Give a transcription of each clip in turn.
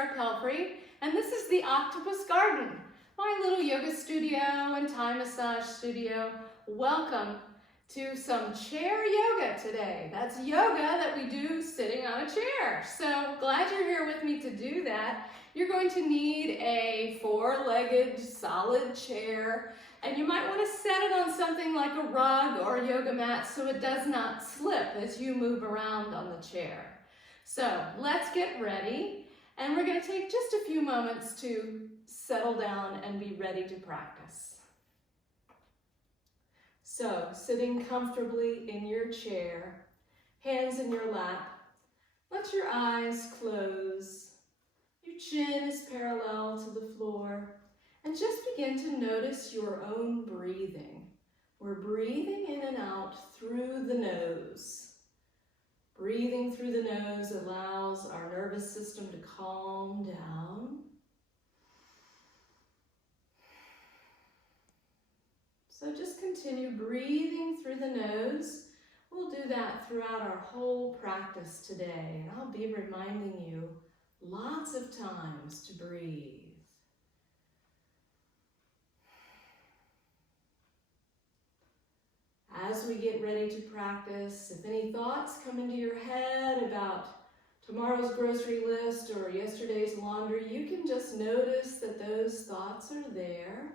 Sarah Pelfrey, and this is the Octopus Garden, my little yoga studio and Thai massage studio. Welcome to some chair yoga today. That's yoga that we do sitting on a chair. So glad you're here with me to do that. You're going to need a four-legged solid chair, and you might want to set it on something like a rug or a yoga mat so it does not slip as you move around on the chair. So let's get ready, and we're going to take just a few moments to settle down and be ready to practice. So sitting comfortably in your chair, hands in your lap, let your eyes close. Your chin is parallel to the floor, and just begin to notice your own breathing. We're breathing in and out through the nose. Breathing through the nose allows our nervous system to calm down. So just continue breathing through the nose. We'll do that throughout our whole practice today, and I'll be reminding you lots of times to breathe. As we get ready to practice, if any thoughts come into your head about tomorrow's grocery list or yesterday's laundry, you can just notice that those thoughts are there,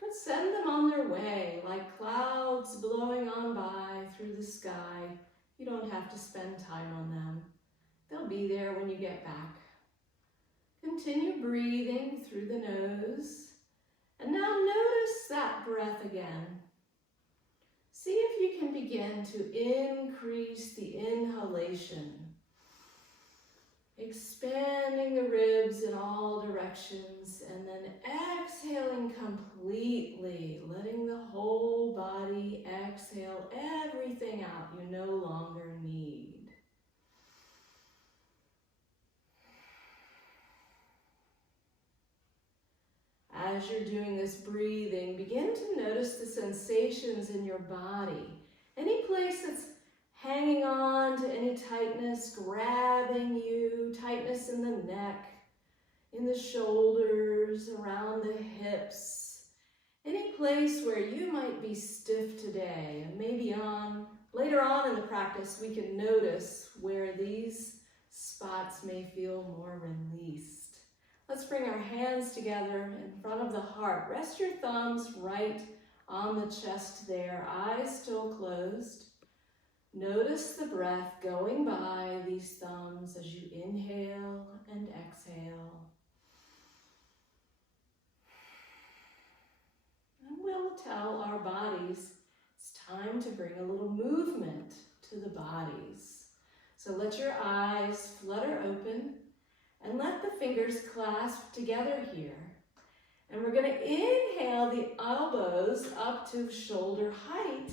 but send them on their way like clouds blowing on by through the sky. You don't have to spend time on them. They'll be there when you get back. Continue breathing through the nose, and now notice that breath again. See if you can begin to increase the inhalation, expanding the ribs in all directions, and then exhaling completely, letting the whole body exhale everything out you no longer need. As you're doing this breathing, begin to notice the sensations in your body. Any place that's hanging on to any tightness, grabbing you, tightness in the neck, in the shoulders, around the hips. Any place where you might be stiff today, and maybe later on in the practice we can notice where these spots may feel more released. Let's bring our hands together in front of the heart. Rest your thumbs right on the chest there, eyes still closed. Notice the breath going by these thumbs as you inhale and exhale. And we'll tell our bodies it's time to bring a little movement to the bodies. So let your eyes flutter open. And let the fingers clasp together here. And we're going to inhale the elbows up to shoulder height.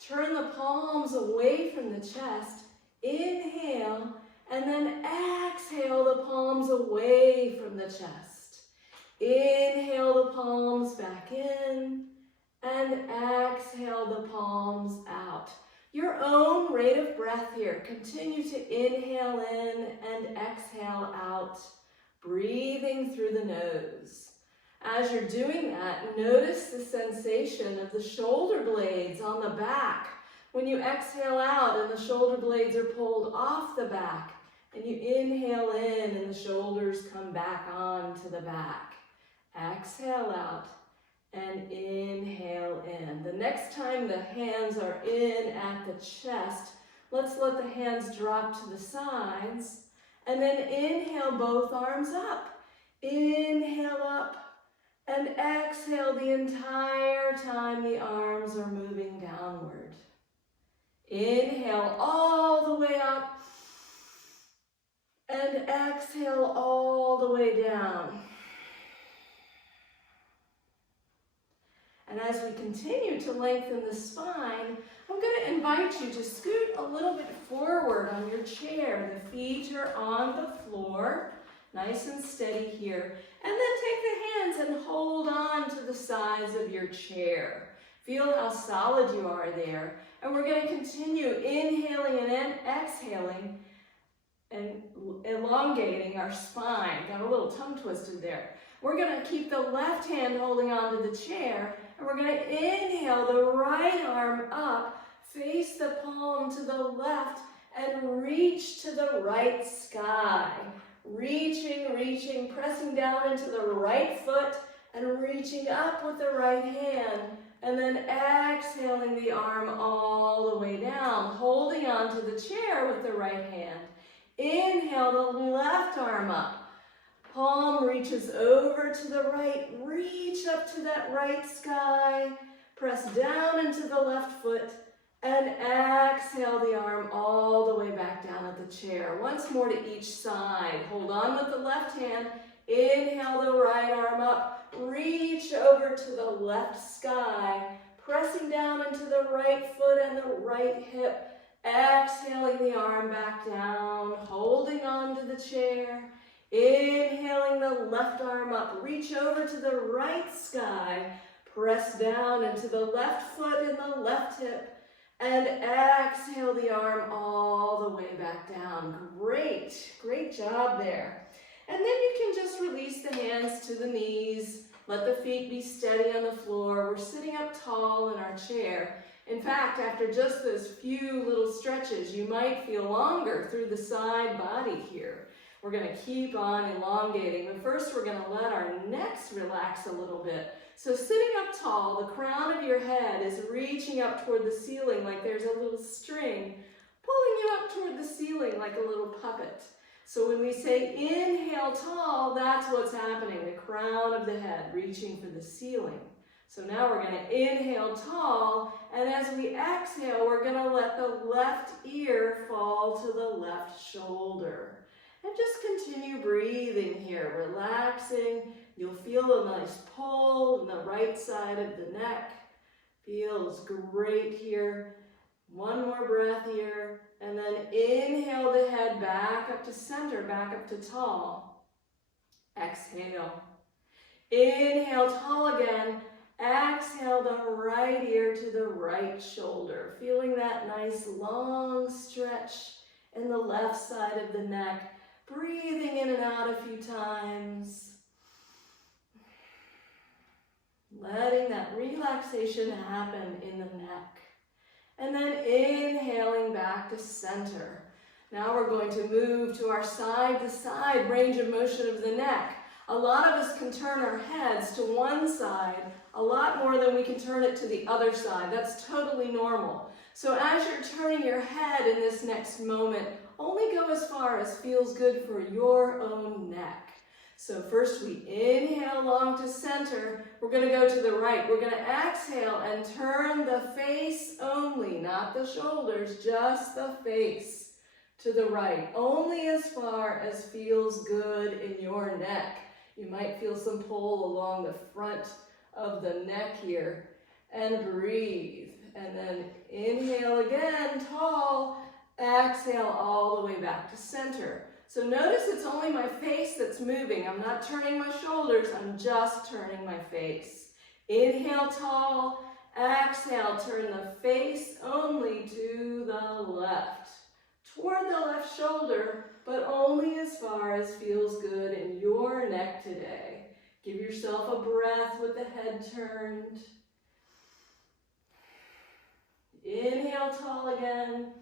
Turn the palms away from the chest. Inhale, and then exhale the palms away from the chest. Inhale the palms back in, and exhale the palms out. Your own rate of breath here. Continue to inhale in and exhale out, breathing through the nose. As you're doing that, notice the sensation of the shoulder blades on the back. When you exhale out and the shoulder blades are pulled off the back, and you inhale in and the shoulders come back onto the back. Exhale out. And inhale in. The next time the hands are in at the chest, let's let the hands drop to the sides, and then inhale both arms up. Inhale up, and exhale the entire time the arms are moving downward. Inhale all the way up, and exhale all the way down. And as we continue to lengthen the spine, I'm going to invite you to scoot a little bit forward on your chair. The feet are on the floor, nice and steady here. And then take the hands and hold on to the sides of your chair. Feel how solid you are there. And we're going to continue inhaling and exhaling and elongating our spine. Got a little tongue twisted there. We're going to keep the left hand holding onto the chair, and we're going to inhale the right arm up, face the palm to the left, and reach to the right sky. Reaching, pressing down into the right foot, and reaching up with the right hand, and then exhaling the arm all the way down, holding onto the chair with the right hand. Inhale the left arm up. Palm reaches over to the right, reach up to that right sky, press down into the left foot, and exhale the arm all the way back down at the chair. Once more to each side. Hold on with the left hand, inhale the right arm up, reach over to the left sky, pressing down into the right foot and the right hip, exhaling the arm back down, holding on to the chair. Inhaling the left arm up, reach over to the right sky, press down into the left foot and the left hip, and exhale the arm all the way back down. Great job there. And then you can just release the hands to the knees, let the feet be steady on the floor. We're sitting up tall in our chair. In fact, after just those few little stretches, you might feel longer through the side body here. We're going to keep on elongating, but first we're going to let our necks relax a little bit. So sitting up tall, the crown of your head is reaching up toward the ceiling like there's a little string, pulling you up toward the ceiling like a little puppet. So when we say inhale tall, that's what's happening, the crown of the head reaching for the ceiling. So now we're going to inhale tall, and as we exhale, we're going to let the left ear fall to the left shoulder. And just continue breathing here, relaxing. You'll feel a nice pull in the right side of the neck. Feels great here. One more breath here. And then inhale the head back up to center, back up to tall. Exhale. Inhale tall again. Exhale the right ear to the right shoulder. Feeling that nice long stretch in the left side of the neck. Breathing in and out a few times. Letting that relaxation happen in the neck. And then inhaling back to center. Now we're going to move to our side-to-side range of motion of the neck. A lot of us can turn our heads to one side a lot more than we can turn it to the other side. That's totally normal. So as you're turning your head in this next moment, only go as far as feels good for your own neck. So first we inhale long to center. We're going to go to the right. We're going to exhale and turn the face only, not the shoulders, just the face to the right. Only as far as feels good in your neck. You might feel some pull along the front of the neck here. And breathe. And then inhale again, tall. Exhale all the way back to center. So notice it's only my face that's moving. I'm not turning my shoulders, I'm just turning my face. Inhale tall, exhale, turn the face only to the left. Toward the left shoulder, but only as far as feels good in your neck today. Give yourself a breath with the head turned. Inhale tall again.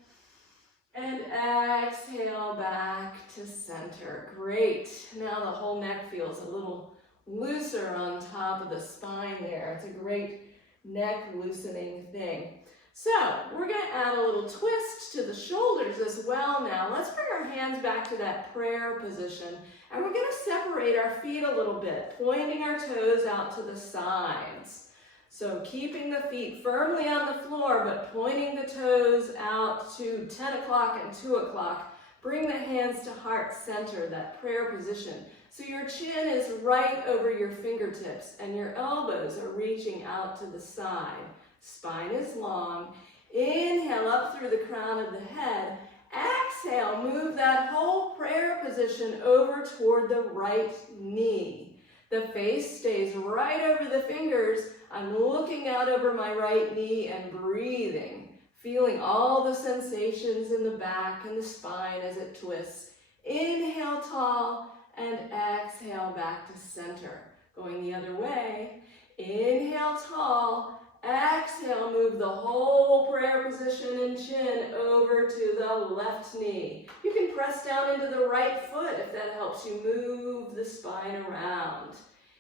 And exhale back to center. Great. Now the whole neck feels a little looser on top of the spine there. It's a great neck loosening thing. So we're going to add a little twist to the shoulders as well now. Let's bring our hands back to that prayer position. And we're going to separate our feet a little bit, pointing our toes out to the sides. So keeping the feet firmly on the floor, but pointing the toes out to 10 o'clock and 2 o'clock. Bring the hands to heart center, that prayer position. So your chin is right over your fingertips and your elbows are reaching out to the side. Spine is long. Inhale up through the crown of the head. Exhale, move that whole prayer position over toward the right knee. The face stays right over the fingers. I'm looking out over my right knee and breathing, feeling all the sensations in the back and the spine as it twists. Inhale tall and exhale back to center. Going the other way. Inhale tall. Exhale, move the whole prayer position and chin over to the left knee. You can press down into the right foot if that helps you move the spine around.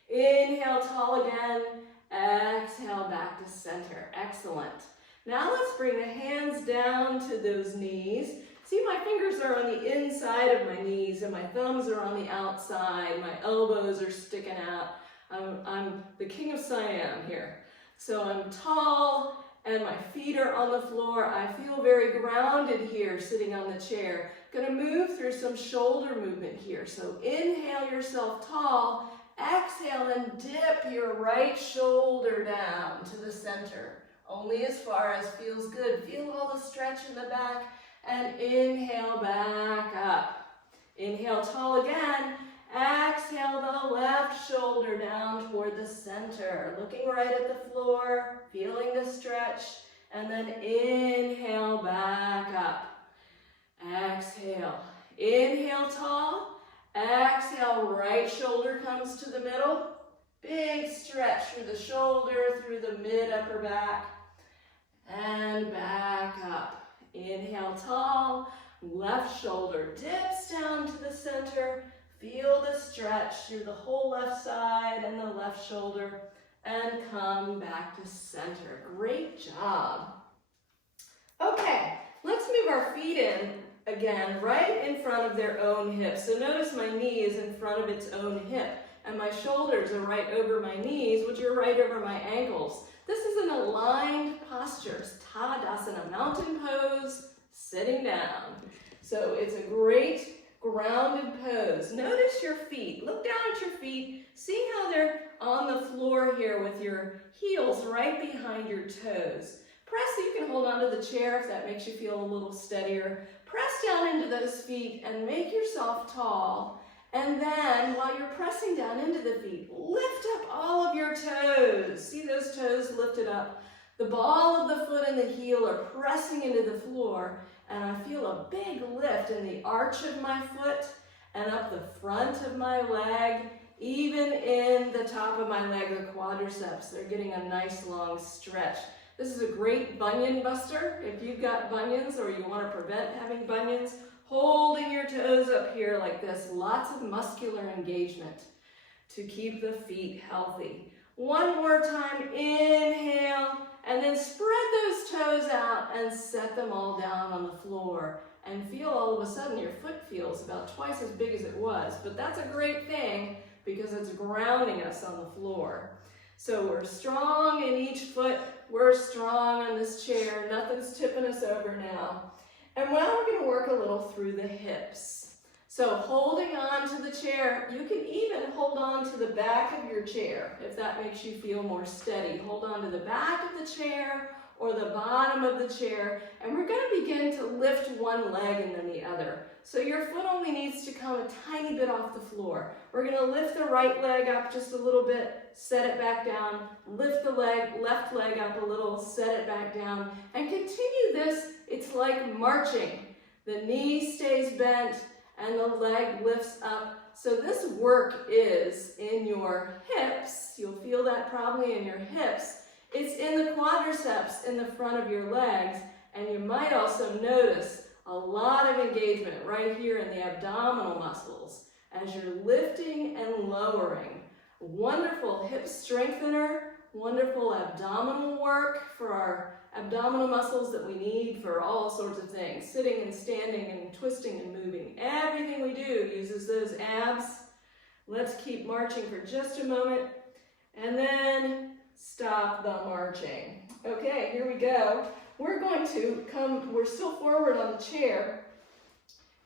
Inhale tall again. Exhale back to center. Excellent. Now let's bring the hands down to those knees. See, my fingers are on the inside of my knees and my thumbs are on the outside. My elbows are sticking out. I'm the king of Siam here. So I'm tall and my feet are on the floor. I feel very grounded here sitting on the chair. Gonna move through some shoulder movement here. So inhale yourself tall. Exhale and dip your right shoulder down to the center. Only as far as feels good. Feel all the stretch in the back and inhale back up. Inhale tall again. Exhale the left shoulder down toward the center. Looking right at the floor, feeling the stretch, and then inhale back up. Exhale. Inhale tall. Exhale, right shoulder comes to the middle. Big stretch through the shoulder, through the mid-upper back, and back up. Inhale tall. Left shoulder dips down to the center. Feel the stretch through the whole left side and the left shoulder, and come back to center. Great job. Okay, let's move our feet in again, right in front of their own hips. So notice my knee is in front of its own hip, and my shoulders are right over my knees, which are right over my ankles. This is an aligned posture, Tadasana, mountain pose, sitting down. So it's a great grounded pose. Notice your feet. Look down at your feet. See how they're on the floor here with your heels right behind your toes. Press so you can hold onto the chair if that makes you feel a little steadier. Press down into those feet and make yourself tall. And then while you're pressing down into the feet, lift up all of your toes. See those toes lifted up? The ball of the foot and the heel are pressing into the floor. And I feel a big lift in the arch of my foot and up the front of my leg, even in the top of my leg, the quadriceps. They're getting a nice long stretch. This is a great bunion buster. If you've got bunions or you want to prevent having bunions, holding your toes up here like this. Lots of muscular engagement to keep the feet healthy. One more time, inhale. And then spread those toes out and set them all down on the floor. And feel all of a sudden your foot feels about twice as big as it was. But that's a great thing because it's grounding us on the floor. So we're strong in each foot. We're strong on this chair. Nothing's tipping us over now. And now we're going to work a little through the hips. So holding on to the chair, you can even hold on to the back of your chair if that makes you feel more steady. Hold on to the back of the chair or the bottom of the chair, and we're going to begin to lift one leg and then the other. So your foot only needs to come a tiny bit off the floor. We're going to lift the right leg up just a little bit, set it back down, lift the left leg up a little, set it back down, and continue this. It's like marching. The knee stays bent, and the leg lifts up. So this work is in your hips. You'll feel that probably in your hips. It's in the quadriceps in the front of your legs. And you might also notice a lot of engagement right here in the abdominal muscles as you're lifting and lowering. Wonderful hip strengthener, wonderful abdominal work for our abdominal muscles that we need for all sorts of things. Sitting and standing and twisting and moving. Everything we do uses those abs. Let's keep marching for just a moment and then stop the marching. Okay, here we go. We're going to come, we're still forward on the chair.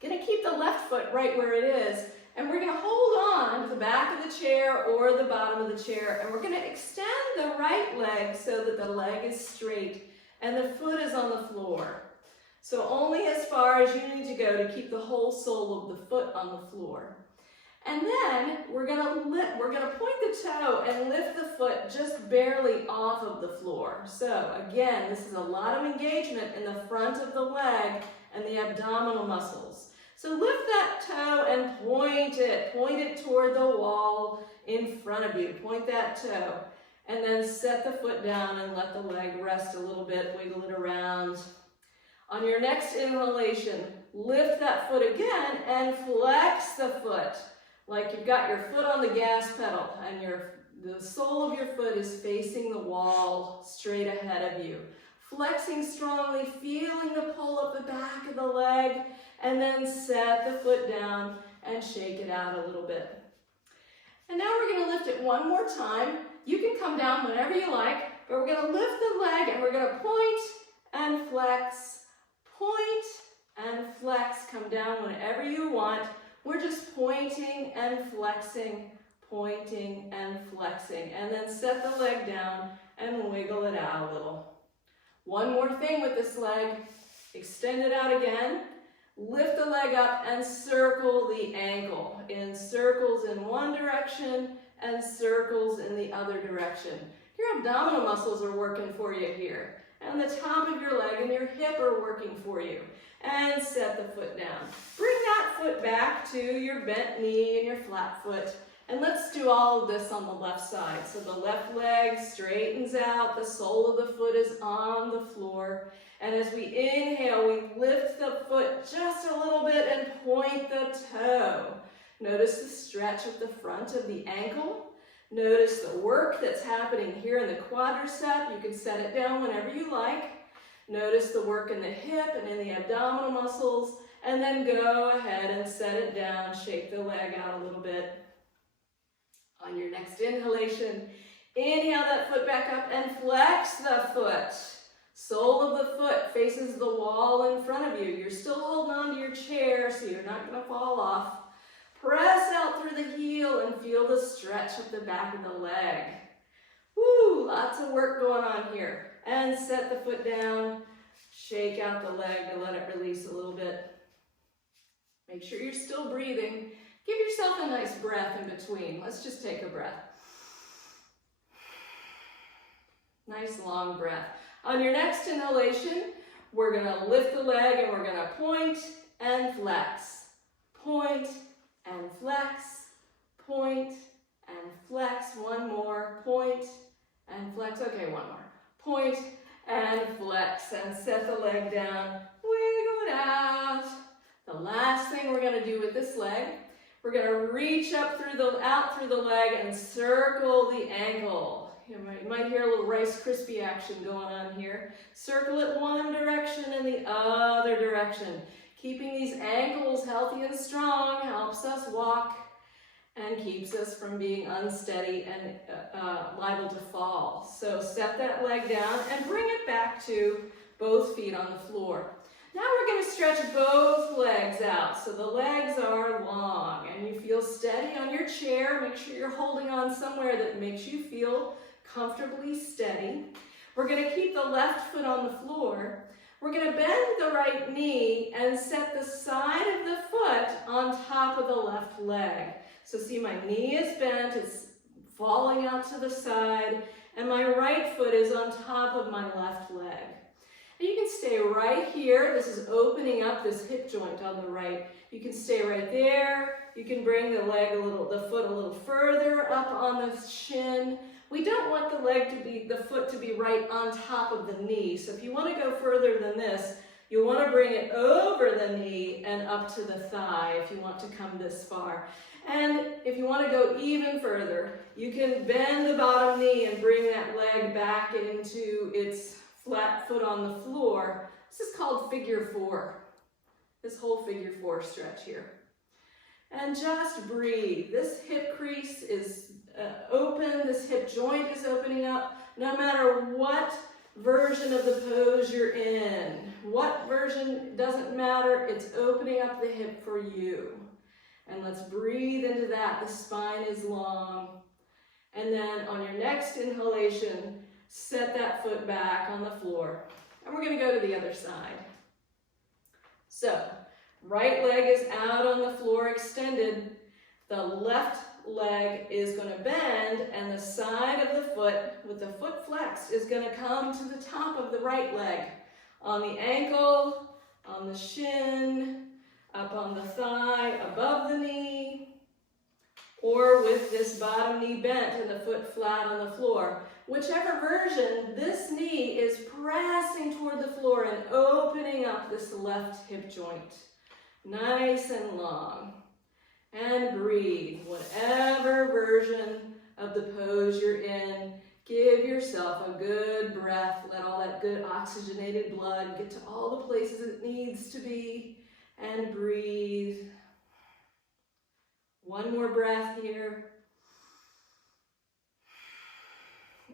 Gonna keep the left foot right where it is, and we're gonna hold on to the back of the chair or the bottom of the chair, and we're gonna extend the right leg so that the leg is straight and the foot is on the floor. So only as far as you need to go to keep the whole sole of the foot on the floor. And then we're gonna point the toe and lift the foot just barely off of the floor. So again, this is a lot of engagement in the front of the leg and the abdominal muscles. So lift that that toe and point it toward the wall in front of you. Point that toe. And then set the foot down and let the leg rest a little bit, wiggle it around. On your next inhalation, lift that foot again and flex the foot. Like you've got your foot on the gas pedal and the sole of your foot is facing the wall straight ahead of you. Flexing strongly, feeling the pull of the back of the leg, and then set the foot down and shake it out a little bit. And now we're going to lift it one more time. You can come down whenever you like, but we're going to lift the leg and we're going to point and flex, come down whenever you want. We're just pointing and flexing, and then set the leg down and wiggle it out a little. One more thing with this leg, extend it out again, lift the leg up and circle the ankle in circles in one direction and circles in the other direction. Your abdominal muscles are working for you here, and the top of your leg and your hip are working for you. And set the foot down. Bring that foot back to your bent knee and your flat foot. And let's do all of this on the left side. So the left leg straightens out, the sole of the foot is on the floor. And as we inhale, we lift the foot just a little bit and point the toe. Notice the stretch at the front of the ankle. Notice the work that's happening here in the quadricep. You can set it down whenever you like. Notice the work in the hip and in the abdominal muscles, and then go ahead and set it down. Shake the leg out a little bit. On your next inhalation, inhale that foot back up and flex the foot. Sole of the foot faces the wall in front of you. You're still holding on to your chair, so you're not going to fall off. Press out through the heel and feel the stretch of the back of the leg. Woo, lots of work going on here. And set the foot down, shake out the leg to let it release a little bit. Make sure you're still breathing. Give yourself a nice breath in between. Let's just take a breath. Nice long breath. On your next inhalation, we're going to lift the leg and we're going to point and flex. Point and flex, point and flex. One more, point and flex. Okay, one more. Point and flex, and set the leg down, wiggle it out. The last thing we're going to do with this leg, we're going to reach up out through the leg and circle the ankle. You might hear a little Rice Krispie action going on here. Circle it one direction and the other direction. Keeping these ankles healthy and strong helps us walk and keeps us from being unsteady and liable to fall. So set that leg down and bring it back to both feet on the floor. Now we're going to stretch both legs out. So the legs are long and you feel steady on your chair. Make sure you're holding on somewhere that makes you feel comfortably steady. We're going to keep the left foot on the floor. We're going to bend the right knee and set the side of the foot on top of the left leg. So see, my knee is bent, it's falling out to the side, and my right foot is on top of my left leg. And you can stay right here. This is opening up this hip joint on the right. You can stay right there. You can bring the foot a little further up on the shin. We don't want the foot to be right on top of the knee. So if you want to go further than this, you want to bring it over the knee and up to the thigh if you want to come this far. And if you want to go even further, you can bend the bottom knee and bring that leg back into its flat foot on the floor. This is called figure four. This whole figure four stretch here. And just breathe. This hip crease is open. This hip joint is opening up. No matter what version of the pose you're in, what version, doesn't matter. It's opening up the hip for you. And let's breathe into that. The spine is long. And then on your next inhalation, set that foot back on the floor. And we're going to go to the other side. So, right leg is out on the floor extended. The left leg is going to bend, and the side of the foot, with the foot flexed, is going to come to the top of the right leg. On the ankle, on the shin, up on the thigh, above the knee, or with this bottom knee bent and the foot flat on the floor. Whichever version, this knee is pressing toward the floor and opening up this left hip joint. Nice and long. And breathe. Whatever version of the pose you're in, give yourself a good breath. Let all that good oxygenated blood get to all the places it needs to be. And breathe. One more breath here.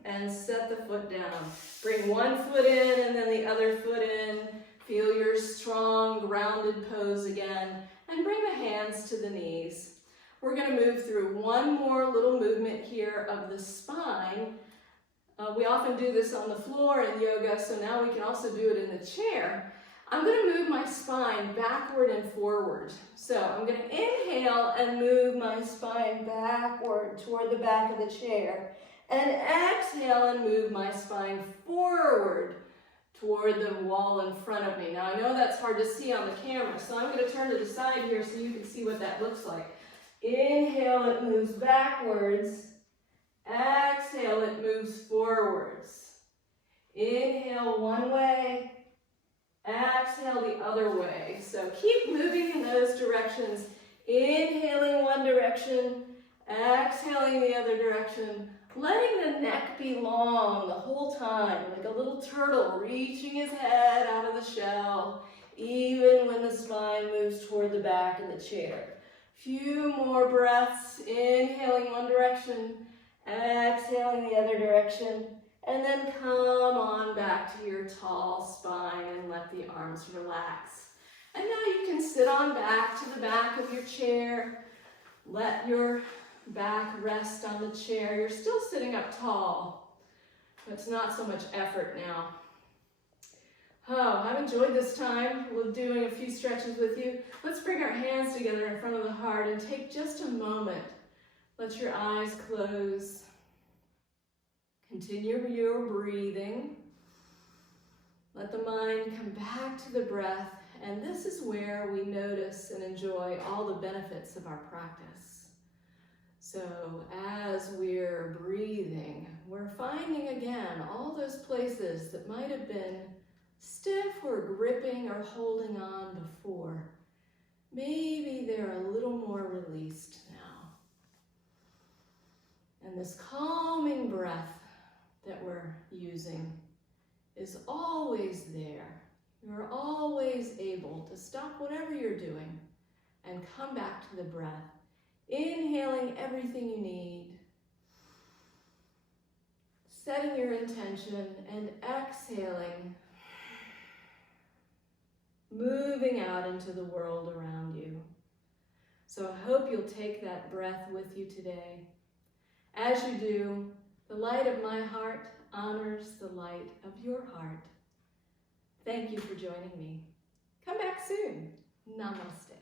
And set the foot down. Bring one foot in and then the other foot in. Feel your strong, grounded pose again. And bring the hands to the knees. We're going to move through one more little movement here of the spine. We often do this on the floor in yoga, so now we can also do it in the chair. I'm going to move my spine backward and forward. So I'm going to inhale and move my spine backward toward the back of the chair. And exhale and move my spine forward toward the wall in front of me. Now I know that's hard to see on the camera, so I'm going to turn to the side here so you can see what that looks like. Inhale, it moves backwards. Exhale, it moves forwards. Inhale one way. Exhale the other way. So keep moving in those directions. Inhaling one direction. Exhaling the other direction. Letting the neck be long the whole time, like a little turtle reaching his head out of the shell, even when the spine moves toward the back of the chair. Few more breaths, inhaling one direction, exhaling the other direction, and then come on back to your tall spine and let the arms relax. And now you can sit on back to the back of your chair. Let your back rest on the chair. You're still sitting up tall, but it's not so much effort now. Oh, I've enjoyed this time. We're doing a few stretches with you. Let's bring our hands together in front of the heart and take just a moment. Let your eyes close. Continue your breathing. Let the mind come back to the breath, and this is where we notice and enjoy all the benefits of our practice. So as we're breathing, we're finding again all those places that might have been stiff or gripping or holding on before. Maybe they're a little more released now. And this calming breath that we're using is always there. You're always able to stop whatever you're doing and come back to the breath. Inhaling everything you need, setting your intention, and exhaling, moving out into the world around you. So I hope you'll take that breath with you today. As you do, the light of my heart honors the light of your heart. Thank you for joining me. Come back soon. Namaste.